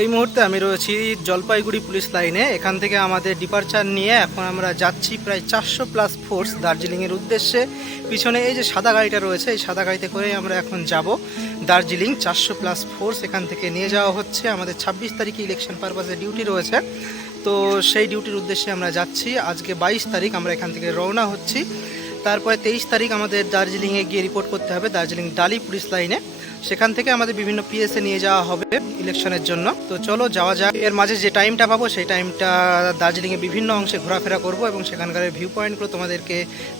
এই মুহূর্তে আমি রয়েছি জলপাইগুড়ি পুলিশ লাইনে। এখান থেকে আমাদের ডিপারচার নিয়ে এখন আমরা যাচ্ছি প্রায় 400+ ফোর্স দার্জিলিংয়ের উদ্দেশ্যে। পিছনে এই যে সাদা গাড়িটা রয়েছে, এই সাদা গাড়িতে করে আমরা এখন যাব দার্জিলিং। 400+ ফোর্স এখান থেকে নিয়ে যাওয়া হচ্ছে। আমাদের 26 তারিখে ইলেকশন পারপাসে ডিউটি রয়েছে, তো সেই ডিউটির উদ্দেশ্যে আমরা যাচ্ছি। আজকে 22 তারিখ, আমরা এখান থেকে রওনা হচ্ছি। তারপরে 23 তারিখ আমাদের দার্জিলিংয়ে গিয়ে রিপোর্ট করতে হবে দার্জিলিং ডালি পুলিশ লাইনে। সেখান থেকে আমাদের বিভিন্ন পিএসএ নিয়ে যাওয়া হবে ইলেকশনের জন্য। তো চলো যাওয়া যাক। এর মাঝে যে টাইমটা পাবো সেই টাইমটা দার্জিলিংয়ে বিভিন্ন অংশে ঘোরাফেরা করব এবং সেখানকার ভিউ পয়েন্টগুলো তোমাদেরকে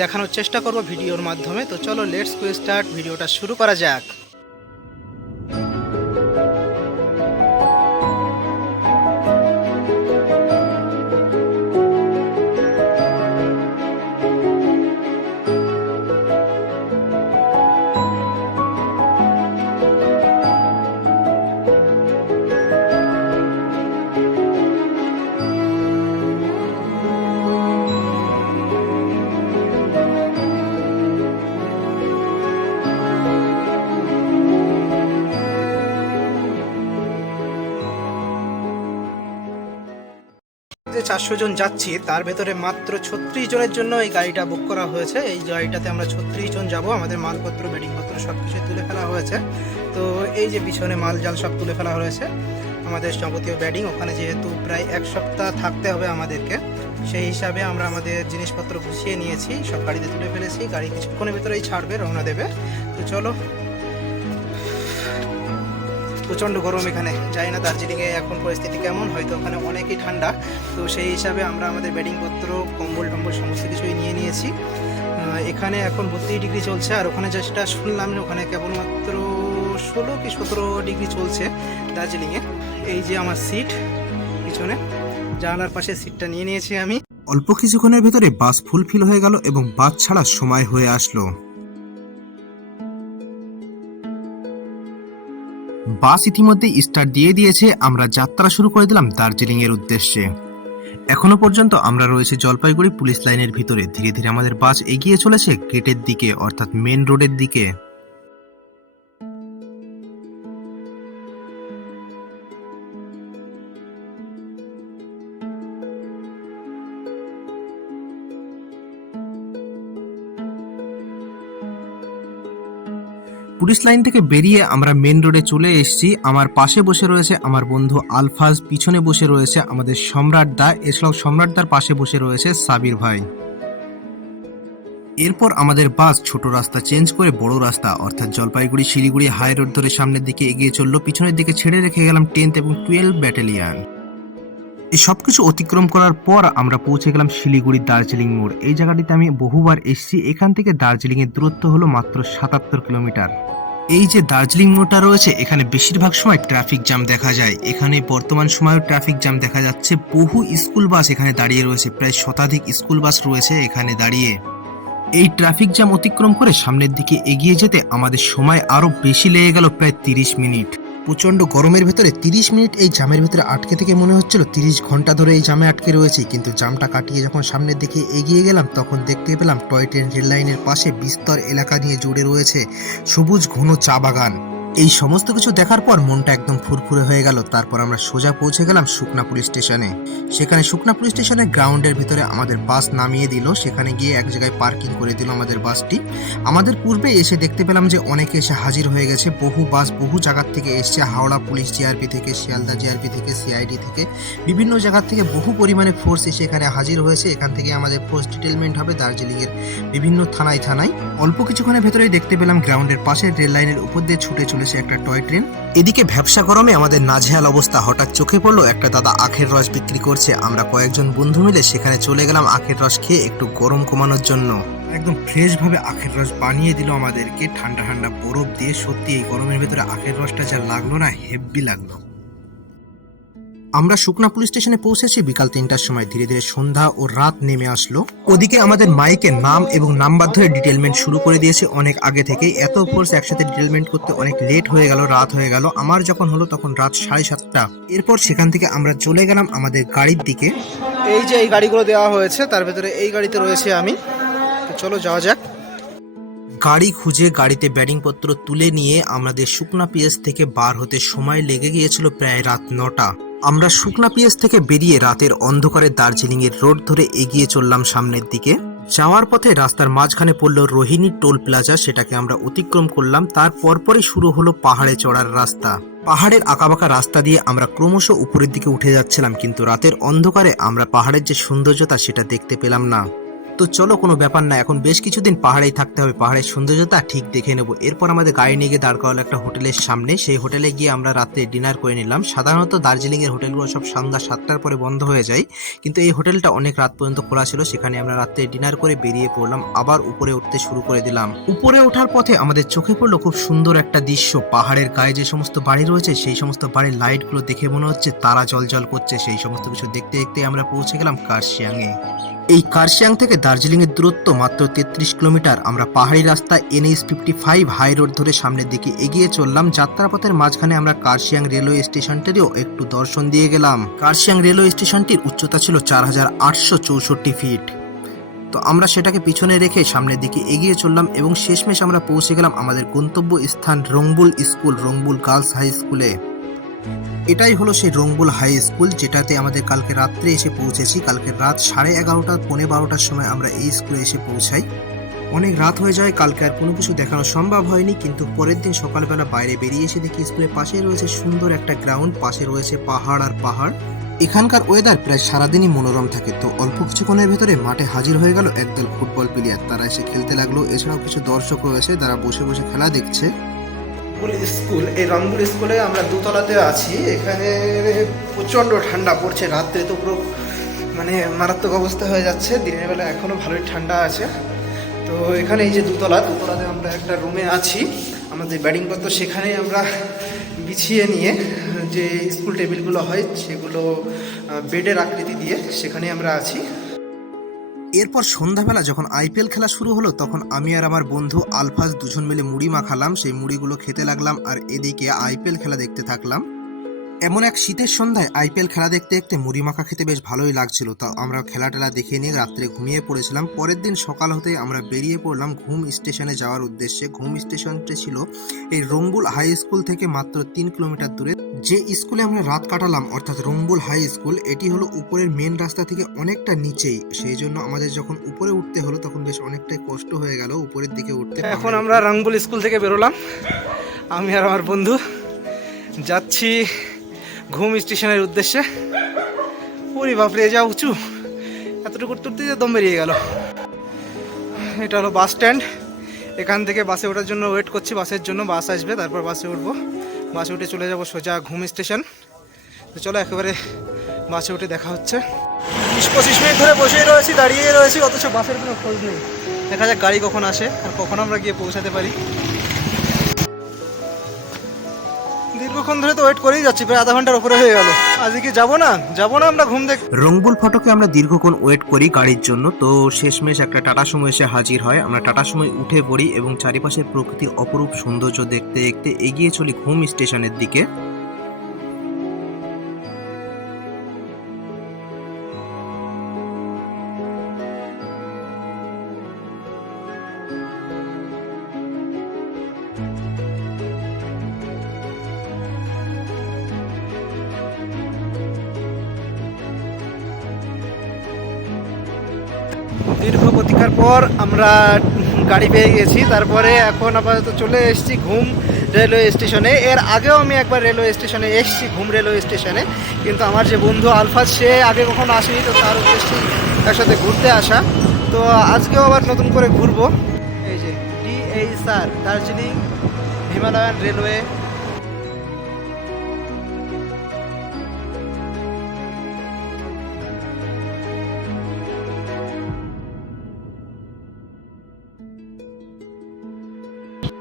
দেখানোর চেষ্টা করব ভিডিওর মাধ্যমে। তো চলো লেটস গো স্টার্ট, ভিডিওটা শুরু করা যাক। যে 400 জন যাচ্ছি তার ভেতরে মাত্র 36 জনের জন্য এই গাড়িটা বুক করা হয়েছে। এই গাড়িটাতে আমরা 36 জন যাব। আমাদের মালপত্র বেডিংপত্র সব কিছু তুলে ফেলা হয়েছে। তো এই যে পিছনে মাল জাল সব তুলে ফেলা হয়েছে। আমাদের যাবতীয় ব্যাডিং ওখানে যেহেতু প্রায় 1 সপ্তাহ থাকতে হবে আমাদেরকে, সেই হিসাবে আমরা আমাদের জিনিসপত্র গুছিয়ে নিয়েছি, সব গাড়িতে তুলে ফেলেছি। গাড়ি কিছুক্ষণের ভেতরেই ছাড়বে, রওনা দেবে। তো চলো। প্রচণ্ড গরম এখানে, জানি না দার্জিলিংয়ে এখন পরিস্থিতি কেমন, হয়তো ওখানে অনেকই ঠান্ডা। তো সেই হিসাবে আমরা আমাদের বেডিংপত্র কম্বল টম্বল সমস্ত কিছুই নিয়ে নিয়েছি। এখানে এখন 32 ডিগ্রি চলছে, আর ওখানে যেটা শুনলাম ওখানে কেবলমাত্র 16 কি 17 ডিগ্রি চলছে দার্জিলিংয়ে। এই যে আমার সিট পিছনে জানালার পাশে সিটটা নিয়ে নিয়েছি আমি। অল্প কিছুক্ষণের ভেতরে বাস ফুলফিল হয়ে গেল এবং বাস ছাড়ার সময় হয়ে আসলো। বাস ইতিমধ্যে স্টার্ট দিয়ে দিয়েছে। আমরা যাত্রা শুরু করে দিলাম দার্জিলিং এর উদ্দেশ্যে। এখনো পর্যন্ত আমরা রয়েছে জলপাইগুড়ি পুলিশ লাইনের ভিতরে। ধীরে ধীরে আমাদের বাস এগিয়ে চলেছে গেটের দিকে, অর্থাৎ মেন রোডের দিকে। পুলিশ লাইন থেকে বেরিয়ে আমরা মেন রোডে চলে এসেছি। আমার পাশে বসে রয়েছে আমার বন্ধু আলফাজ, পিছনে বসে রয়েছে আমাদের সম্রাট দা, এছাড়াও সম্রাটদার পাশে বসে রয়েছে সাবির ভাই। এরপর আমাদের বাস ছোট রাস্তা চেঞ্জ করে বড় রাস্তা, অর্থাৎ জলপাইগুড়ি শিলিগুড়ি হাই রোড ধরে সামনের দিকে এগিয়ে চললো। পিছনের দিকে ছেড়ে রেখে গেলাম 10th এবং 12 ব্যাটালিয়ান। এই সবকিছু অতিক্রম করার পর আমরা পৌঁছে গেলাম শিলিগুড়ি দার্জিলিং মোড়। এই জায়গাটিতে আমি বহুবার এসেছি। এখান থেকে দার্জিলিং এর দূরত্ব হলো মাত্র 77 কিলোমিটার। এই যে দার্জিলিং মোড়টা রয়েছে, এখানে বেশিরভাগ সময় ট্রাফিক জ্যাম দেখা যায়। এখানে বর্তমান সময়েও ট্রাফিক জ্যাম দেখা যাচ্ছে। বহু স্কুল বাস এখানে দাঁড়িয়ে রয়েছে, প্রায় শতাধিক স্কুল বাস রয়েছে এখানে দাঁড়িয়ে। এই ট্রাফিক জ্যাম অতিক্রম করে সামনের দিকে এগিয়ে যেতে আমাদের সময় আরো বেশি লেগে গেল, প্রায় 30 মিনিট। প্রচন্ড গরমের ভেতরে 30 মিনিট এই জামের ভেতরে আটকে থেকে মনে হচ্ছিল 30 ঘন্টা ধরে এই জামে আটকে রয়েছে। কিন্তু জামটা কাটিয়ে যখন সামনের দিকে এগিয়ে গেলাম তখন দেখতে পেলাম টয় ট্রেন রেল লাইনের পাশে বিস্তর এলাকা নিয়ে জুড়ে রয়েছে সবুজ ঘন চা বাগান। এই সমস্ত কিছু দেখার পর মনটা একদম ফুরফুরে হয়ে গেল। তারপর আমরা সোজা পৌঁছে গেলাম সুকনা পুলিশ স্টেশনে। সেখানে সুকনা পুলিশ স্টেশনের গ্রাউন্ডের ভিতরে আমাদের বাস নামিয়ে দিল। সেখানে গিয়ে এক জায়গায় পার্কিং করে দিল আমাদের বাসটি। আমাদের পূর্বে এসে দেখতে পেলাম যে অনেকে এসে হাজির হয়ে গেছে। বহু বাস বহু জায়গার থেকে এসছে, হাওড়া পুলিশ জিআরপি থেকে, শিয়ালদা জিআরপি থেকে, সিআইডি থেকে, বিভিন্ন জায়গার থেকে বহু পরিমাণে ফোর্স এসে এখানে হাজির হয়েছে। এখান থেকে আমাদের ফোর্স ডিটেলমেন্ট হবে দার্জিলিংয়ের বিভিন্ন থানায় থানায়। অল্প কিছুক্ষণের ভেতরেই দেখতে পেলাম গ্রাউন্ডের পাশে রেল লাইনের উপর দিয়ে ছুটে চলেছে একটা টয় ট্রেন। এদিকে ভ্যাপসা গরমে আমাদের নাজেহাল অবস্থা। হঠাৎ চোখে পড়লো একটা দাদা আখের রস বিক্রি করছে। আমরা কয়েকজন বন্ধু মিলে সেখানে চলে গেলাম আখের রস খেয়ে একটু গরম কমানোর জন্য। একদম ফ্রেশ ভাবে আখের রস বানিয়ে দিল আমাদেরকে, ঠান্ডা ঠান্ডা বরফ দিয়ে। সত্যি এই গরমের ভেতরে আখের রসটা যা লাগলো না, হেব্বি লাগলো। আমরা সুকনা পুলিশ স্টেশনে পৌঁছেছি বিকাল 3টার সময়। ধীরে ধীরে সন্ধ্যা ও রাত নেমে আসলো। ওদিকে আমাদের মাইকে নাম এবং নাম্বার ধরে ডিটেলমেন্ট শুরু করে দিয়েছে অনেক আগে থেকেই। এত ফোর্স একসাথে ডিটেলমেন্ট করতে অনেক লেট হয়ে গেল, রাত হয়ে গেল। আমার যখন হলো তখন রাত 7:30। এরপর সেখান থেকে আমরা চলে গেলাম আমাদের গাড়ির দিকে। এই যে এই গাড়িগুলো দেওয়া হয়েছে তার ভেতরে এই গাড়িতে রয়েছে আমি। তো চলো যাওয়া যাক। গাড়ি খুঁজে গাড়িতে ব্যাটিংপত্র তুলে নিয়ে আমাদের শুকনা পিএস থেকে বার হতে সময় লেগে গিয়েছিল প্রায় রাত 9টা। আমরা শুকনা পিএস থেকে বেরিয়ে রাতের অন্ধকারে দার্জিলিং এর রোড ধরে এগিয়ে চললাম সামনের দিকে। যাওয়ার পথে রাস্তার মাঝখানে পড়ল রোহিণী টোল প্লাজা, সেটাকে আমরা অতিক্রম করলাম। তার পরপরই শুরু হলো পাহাড়ে চড়ার রাস্তা। পাহাড়ের আঁকাবাঁকা রাস্তা দিয়ে আমরা ক্রমশ উপরের দিকে উঠে যাচ্ছিলাম, কিন্তু রাতের অন্ধকারে আমরা পাহাড়ের যে সৌন্দর্যতা সেটা দেখতে পেলাম না। তো চলো, কোনো ব্যাপার না, এখন বেশ কিছুদিন পাহাড়েই থাকতে হবে, পাহাড়ের সৌন্দর্যতা ঠিক দেখে নেব। এরপর আমাদের গাড়ি নিয়ে গিয়ে দাঁড় করালো একটা হোটেলের সামনে। সেই হোটেলে গিয়ে আমরা রাতে ডিনার করে নিলাম। সাধারণত দার্জিলিং এর হোটেলগুলো সব সন্ধ্যা 7টার পরে বন্ধ হয়ে যায়, কিন্তু এই হোটেলটা অনেক রাত পর্যন্ত খোলা ছিল। সেখানে আমরা রাতে ডিনার করে বেরিয়ে পড়লাম, আবার উপরে উঠতে শুরু করে দিলাম। উপরে ওঠার পথে আমাদের চোখে পড়লো খুব সুন্দর একটা দৃশ্য। পাহাড়ের গায়ে যে সমস্ত বাড়ি রয়েছে সেই সমস্ত বাড়ির লাইটগুলো দেখে মনে হচ্ছে তারা জ্বলজ্বল করছে। সেই সমস্ত কিছু দেখতে দেখতে আমরা পৌঁছে গেলাম কার্শিয়াং এ। এই কার্শিয়াং থেকে দার্জিলিং এর দূরত্ব মাত্র 33 কিলোমিটার। আমরা পাহাড়ি রাস্তা NH-55 হাই রোড ধরে সামনের দিকে এগিয়ে চললাম। যাত্রাপথের মাঝখানে আমরা কার্শিয়াং রেলওয়ে স্টেশনটিরও একটু দর্শন দিয়ে গেলাম। কার্শিয়াং রেলওয়ে স্টেশনটির উচ্চতা ছিল 4864 ফিট। তো আমরা সেটাকে পিছনে রেখে সামনের দিকে এগিয়ে চললাম এবং শেষমেশ আমরা পৌঁছে গেলাম আমাদের গন্তব্য স্থান রংবুল স্কুল, রংবুল গার্লস হাই স্কুলে। এটাই হলো সেই রংবুল হাই স্কুল, যেটাতে আমাদের কালকে রাত্রে এসে পৌঁছেছি। কালকে রাত 11:30 পৌনে 12টার সময় আমরা এই স্কুলে এসে পৌঁছাই। অনেক রাত হয়ে যায়, কালকে আর কোনো কিছু দেখানো সম্ভব হয়নি, কিন্তু পরের দিন সকালবেলা বাইরে বেরিয়ে এসে দেখি স্কুলের পাশেই রয়েছে সুন্দর একটা গ্রাউন্ড, পাশে রয়েছে পাহাড় আর পাহাড়। এখানকার ওয়েদার প্রায় সারাদিনই মনোরম থাকে। তো অল্প কিছুক্ষণের ভেতরে মাঠে হাজির হয়ে গেল একদল ফুটবল প্লেয়ার, তারা এসে খেলতে লাগলো। এছাড়াও কিছু দর্শক রয়েছে যারা বসে বসে খেলা দেখছে। স্কুল, এই রংপুর স্কুলে আমরা দোতলাতে আছি। এখানে প্রচন্ড ঠান্ডা পড়ছে, রাত্রে তো পুরো মানে মারাত্মক অবস্থা হয়ে যাচ্ছে। দিনের বেলা এখনো ভালোই ঠান্ডা আছে। তো এখানে এই যে দোতলাতে আমরা একটা রুমে আছি। আমাদের ব্যাটিংপত্র সেখানেই আমরা বিছিয়ে নিয়ে যে স্কুল টেবিলগুলো হয় সেগুলো বেডের আকৃতি দিয়ে সেখানে আমরা আছি। এরপর সন্ধ্যাবেলা যখন IPL খেলা শুরু হলো, তখন আমি আর আমার বন্ধু আলফাজ দুজন মিলে মুড়ি মাখালাম। সেই মুড়িগুলো খেতে লাগলাম আর এদিকে IPL খেলা দেখতে থাকলাম। এমন এক শীতের সন্ধ্যায় IPL খেলা দেখতে দেখতে মুড়ি মাখা খেতে বেশ ভালোই লাগছিল। তা আমরা খেলা টেলা দেখে নিয়ে রাত্রে ঘুমিয়ে পড়েছিলাম। পরের দিন সকাল হতে আমরা বেরিয়ে পড়লাম ঘুম স্টেশনে যাওয়ার উদ্দেশ্যে। ঘুম স্টেশনটি ছিল এই রংবুল হাই স্কুল থেকে মাত্র 3 কিলোমিটার দূরে। যে স্কুলে আমরা রাত কাটালাম অর্থাৎ রংবুল হাই স্কুল, এটি হলো উপরের মেন রাস্তা থেকে অনেকটা নিচেই। সেই জন্য আমাদের যখন উপরে উঠতে হলো তখন বেশ অনেকটাই কষ্ট হয়ে গেল উপরের দিকে উঠতে। এখন আমরা রংবুল স্কুল থেকে বেরোলাম, আমি আর আমার বন্ধু যাচ্ছি ঘুম স্টেশনের উদ্দেশ্যে। ওরে বাপরে, যা উঁচু, এতটুকু উঠতে দম বেরিয়ে গেল। এটা হলো বাস স্ট্যান্ড। এখান থেকে বাসে ওঠার জন্য ওয়েট করছি, বাসের জন্য। বাস আসবে, তারপর বাসে উঠবো। বাসে উঠে চলে যাব সোজা ঘুম স্টেশন। তো চলো একেবারে বাসে উঠে দেখা হচ্ছে। 20-25 মিনিট ধরে বসেই রয়েছি, দাঁড়িয়ে রয়েছি, অথচ বাসের কোনো খোঁজ নেই। দেখা যাক গাড়ি কখন আসে আর কখন আমরা গিয়ে পৌঁছাতে পারি। দীর্ঘক্ষণ ধরে তো ওয়েট করেই যাচ্ছি, প্রায় আধা ঘন্টার উপরে হয়ে গেল। আজকে কি যাবো না আমরা ঘুম দেখ। রংবুল ফটকে আমরা দীর্ঘক্ষণ ওয়েট করি গাড়ির জন্য। তো শেষমেশ একটা টাটা সুমো এসে হাজির হয়। আমরা টাটা সুমোয় উঠে পড়ি এবং চারিপাশের প্রকৃতির অপরূপ সৌন্দর্য দেখতে দেখতে এগিয়ে চলি ঘুম স্টেশনের দিকে। দীর্ঘ প্রতীক্ষার পর আমরা গাড়ি পেয়ে গেছি। তারপরে এখন আপাতত চলে এসেছি ঘুম রেলওয়ে স্টেশনে। এর আগেও আমি একবার রেলওয়ে স্টেশনে এসেছি, ঘুম রেলওয়ে স্টেশনে, কিন্তু আমার যে বন্ধু আলফাজ সে আগে কখনো আসেনি, তো তার উদ্দেশ্যে একসাথে ঘুরতে আসা। তো আজকেও আবার নতুন করে ঘুরবো। এই যে DHR দার্জিলিং হিমালয়ান রেলওয়ে।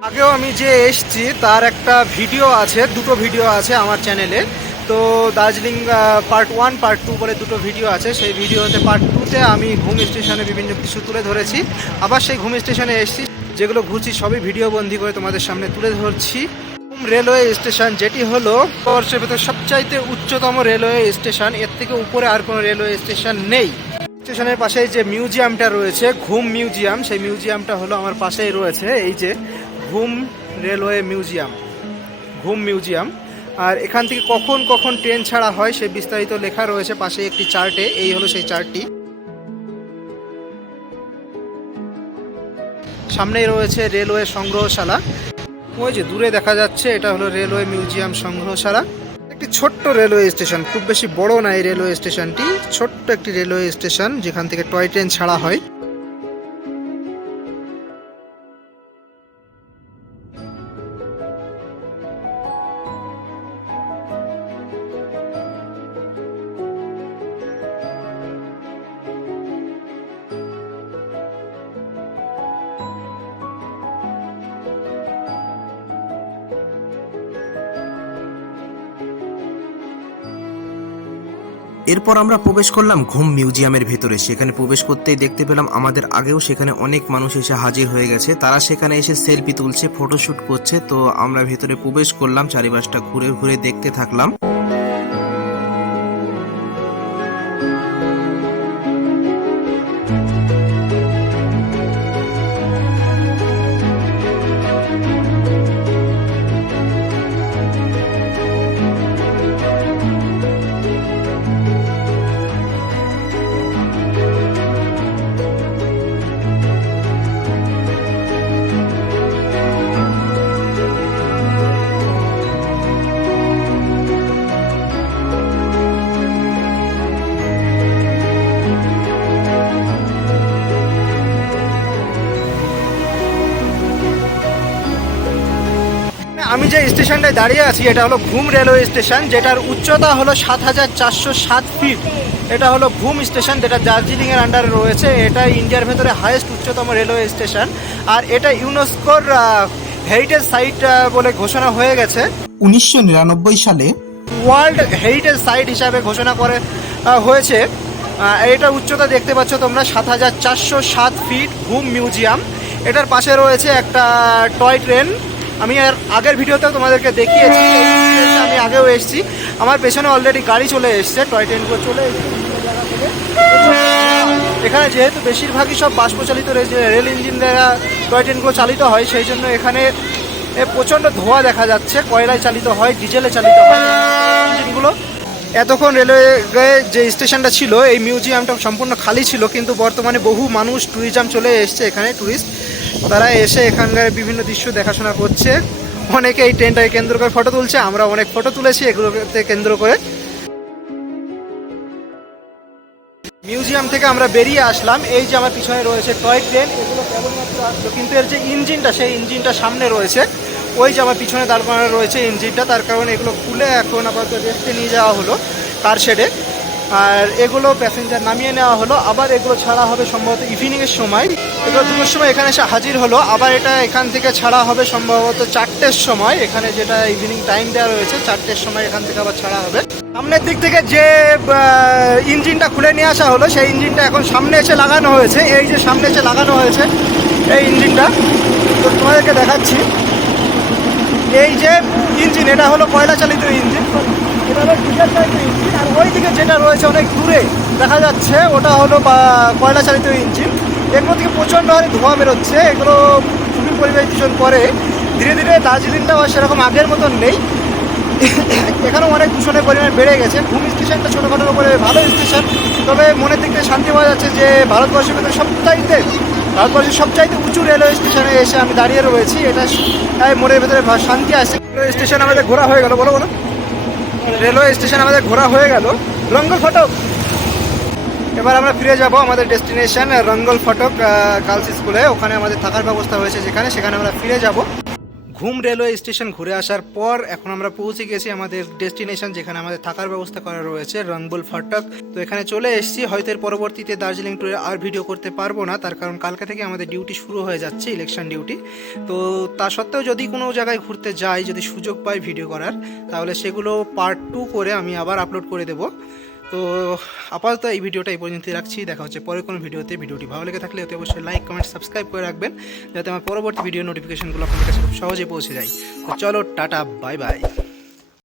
আগেও আমি যে এসেছি তার একটা ভিডিও আছে, দুটো ভিডিও আছে আমার চ্যানেলে। তো দার্জিলিং পার্ট 1 পার্ট 2 বলে দুটো ভিডিও আছে। সেই ভিডিওতে পার্ট 2তে আমি ঘুম স্টেশনে বিভিন্ন কিছু তুলে ধরেছি। আবার সেই ঘুম স্টেশনে এসেছি, যেগুলো ঘুরছি সবই ভিডিও বন্দি করে তোমাদের সামনে তুলে ধরছি। ঘুম রেলওয়ে স্টেশন, যেটি হলো ভারতবর্ষের ভেতর সবচাইতে উচ্চতম রেলওয়ে স্টেশন। এর থেকে উপরে আর কোনো রেলওয়ে স্টেশন নেই। স্টেশনের পাশে যে মিউজিয়ামটা রয়েছে, ঘুম মিউজিয়াম, সেই মিউজিয়ামটা হলো আমার পাশেই রয়েছে। এই যে ঘুম রেলওয়ে মিউজিয়াম, ঘুম মিউজিয়াম। আর এখান থেকে কখন কখন ট্রেন ছাড়া হয় সে বিস্তারিত লেখা রয়েছে পাশে একটি চার্টে। এই হলো সেই চার্টটি। সামনেই রয়েছে রেলওয়ে সংগ্রহশালা। ওই যে দূরে দেখা যাচ্ছে এটা হলো রেলওয়ে মিউজিয়াম সংগ্রহশালা। একটি ছোট্ট রেলওয়ে স্টেশন, খুব বেশি বড় না এই রেলওয়ে স্টেশনটি, ছোট্ট একটি রেলওয়ে স্টেশন যেখান থেকে টয় ট্রেন ছাড়া হয়। এরপর আমরা প্রবেশ করলাম ঘুম মিউজিয়ামের ভেতরে। সেখানে প্রবেশ করতেই দেখতে পেলাম আমাদের আগেও সেখানে অনেক মানুষ এসে হাজির হয়ে গেছে। তারা সেখানে এসে সেলফি তুলছে, ফটোশুট করছে। তো আমরা ভেতরে প্রবেশ করলাম, চারিপাশটা ঘুরে ঘুরে দেখতে থাকলাম। আমি যে স্টেশনটায় দাঁড়িয়ে আছি এটা হলো ঘুম রেলওয়ে স্টেশন, যেটার উচ্চতা হলো 7407 ফিট। এটা হলো ঘুম স্টেশন, যেটা দার্জিলিংয়ের আন্ডারে রয়েছে। এটা ইন্ডিয়ার ভেতরে হাইয়েস্ট উচ্চতম রেলওয়ে স্টেশন। আর এটা ইউনেস্কোর হেরিটেজ সাইট বলে ঘোষণা হয়ে গেছে 1999 সালে। ওয়ার্ল্ড হেরিটেজ সাইট হিসাবে ঘোষণা করে হয়েছে। এটার উচ্চতা দেখতে পাচ্ছ তোমরা 7407 ফিট। ঘুম মিউজিয়াম, এটার পাশে রয়েছে একটা টয় ট্রেন। আমি আর আগের ভিডিওতেও তোমাদেরকে দেখিয়েছি, আমি আগেও এসেছি। আমার পেছনে অলরেডি গাড়ি চলে এসছে, টয় ট্রেনগুলো চলে এসছে বিভিন্ন জায়গা থেকে। এখানে যেহেতু বেশিরভাগই সব বাষ্পচালিত রেল ইঞ্জিন দ্বারা টয় ট্রেনগুলো চালিত হয়, সেই জন্য এখানে প্রচণ্ড ধোঁয়া দেখা যাচ্ছে। কয়লায় চালিত হয়, ডিজেলে চালিত হয় ইঞ্জিনগুলো। এতক্ষণ রেলওয়ে যে স্টেশনটা ছিল, এই মিউজিয়ামটা সম্পূর্ণ খালি ছিল, কিন্তু বর্তমানে বহু মানুষ ট্যুরিজম চলে এসছে এখানে, ট্যুরিস্ট। তারা এসে এখানকার বিভিন্ন দৃশ্য দেখাশোনা করছে। অনেকে এই ট্রেনটাকে কেন্দ্র করে ফটো তুলছে, আমরা অনেক ফটো তুলেছি এগুলোকে কেন্দ্র করে। মিউজিয়াম থেকে আমরা বেরিয়ে আসলাম। এই যে আমার পিছনে রয়েছে টয় ট্রেন, এগুলো কেবলমাত্র আসলো, কিন্তু এর যে ইঞ্জিনটা, সেই ইঞ্জিনটা সামনে রয়েছে। ওই যে আমার পিছনে দাঁড় করানো রয়েছে ইঞ্জিনটা, তার কারণে এগুলো খুলে এখন আপাতত রেস্টে নিয়ে যাওয়া হলো কার শেডে। আর এগুলো প্যাসেঞ্জার নামিয়ে নেওয়া হলো। আবার এগুলো ছাড়া হবে সম্ভবত ইভিনিংয়ের সময়। এগুলো 2টোর সময় এখানে এসে হাজির হলো। আবার এটা এখান থেকে ছাড়া হবে সম্ভবত 4টের সময়। এখানে যেটা ইভিনিং টাইম দেওয়া রয়েছে, 4টের সময় এখান থেকে আবার ছাড়া হবে। সামনের দিক থেকে যে ইঞ্জিনটা খুলে নিয়ে আসা হলো, সেই ইঞ্জিনটা এখন সামনে এসে লাগানো হয়েছে। এই যে সামনে এসে লাগানো হয়েছে এই ইঞ্জিনটা, তো তোমাদেরকে দেখাচ্ছি। এই যে ইঞ্জিন, এটা হলো কয়লা চালিত ইঞ্জিন, এটা হলো ডিজেল চালিত ইঞ্জিন। আর ওই দিকে যেটা রয়েছে অনেক দূরে দেখা যাচ্ছে, ওটা হলো কয়লা চালিত ইঞ্জিন। এগুলো থেকে প্রচণ্ড হারে ধোঁয়া বেরোচ্ছে। এগুলো খুবই পরিবেশ দূষণ করে। ধীরে ধীরে দার্জিলিংটাও সেরকম আগের মতন নেই, এখানেও অনেক দূষণের পরিমাণ বেড়ে গেছে। ঘুম স্টেশনটা ছোটোখাটোর উপরে ভালো স্টেশন, তবে মনের দিক থেকে শান্তি পাওয়া যাচ্ছে যে ভারতবর্ষের ভেতরে ভারতবর্ষের সবচাইতে উঁচু রেলওয়ে স্টেশনে এসে আমি দাঁড়িয়ে রয়েছি। এটা মনের ভেতরে শান্তি আসছে। রেলওয়ে স্টেশন আমাদের ঘোরা হয়ে গেল, বলো রেলওয়ে স্টেশন আমাদের ঘোরা হয়ে গেল। রঙ্গল ফটক, এবার আমরা ফিরে যাব আমাদের ডেস্টিনেশন রঙ্গল ফটক গার্লস স্কুলে। ওখানে আমাদের থাকার ব্যবস্থা হয়েছে সেখানে আমরা ফিরে যাব। ঘুম রেলওয়ে স্টেশন ঘুরে আসার পর এখন আমরা পৌঁছে গেছি আমাদের ডেস্টিনেশন, যেখানে আমাদের থাকার ব্যবস্থা করা রয়েছে রঙ্গল ফটক। তো এখানে চলে এসেছি। হয়তো এর পরবর্তীতে দার্জিলিং ট্যুরে আর ভিডিও করতে পারবো না, তার কারণ কালকে থেকে আমাদের ডিউটি শুরু হয়ে যাচ্ছে, ইলেকশন ডিউটি। তো তা সত্ত্বেও যদি কোনো জায়গায় ঘুরতে যাই, যদি সুযোগ পাই ভিডিও করার, তাহলে সেগুলো পার্ট 2 করে আমি আবার আপলোড করে দেবো। তো আপাতত এই ভিডিওটা এই পর্যন্তই রাখছি। দেখা হচ্ছে পরে কোনো ভিডিওতে। ভিডিওটি ভালো লেগে থাকলে অতি অবশ্যই লাইক, কমেন্ট, সাবস্ক্রাইব করে রাখবেন, যাতে আমার পরবর্তী ভিডিও নোটিফিকেশনগুলো আপনার কাছে খুব সহজে পৌঁছে যায়। তো চলো, টাটা, বাই বাই।